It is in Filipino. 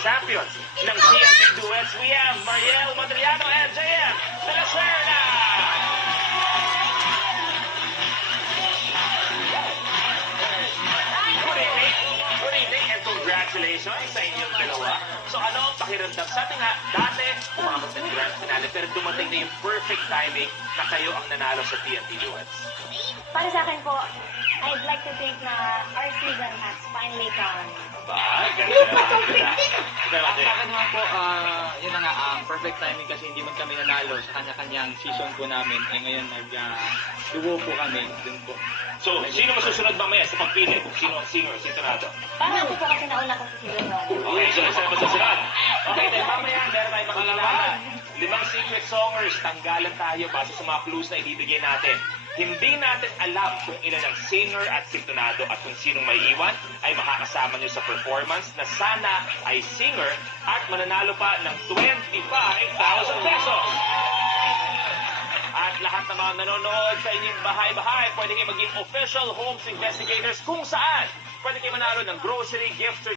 champions ng TNT Duets. We have Mariel Madriano and JM de la Serna. Good evening. Good evening and congratulations sa inyong dalawa. So ano ang pakiramdam? Sabi nga, dati umabot na ni Grand Finale pero dumating na yung perfect timing na kayo ang nanalo sa TNT Duets. Para sa akin po, I'd like to think na our season has finally come. Ba, ganda. Pero Sa akin naman po, yun na nga, perfect timing kasi hindi man kami nanalo sa kanya-kanyang season po namin. Eh ngayon, duo po kami, dun po. So, sino masusunod mamaya sa pagpili kung sino ang singer, sintonado? Parang ako po kasi nauna ko sa season 1. Okay, so isa na masusunod. Okay, then mamaya meron tayong makikilala. 5 secret songers, tanggalan tayo base sa mga clues na ibibigay natin. Hindi natin alam kung ilan ang singer at sintonado at kung sinong may iwan ay makakasama nyo sa performance na sana ay singer at mananalo pa ng 25,000 pesos. At lahat ng mga nanonood sa inyong bahay-bahay, pwede kayo maging official homes investigators kung saan pwede kayo manalo ng grocery, gift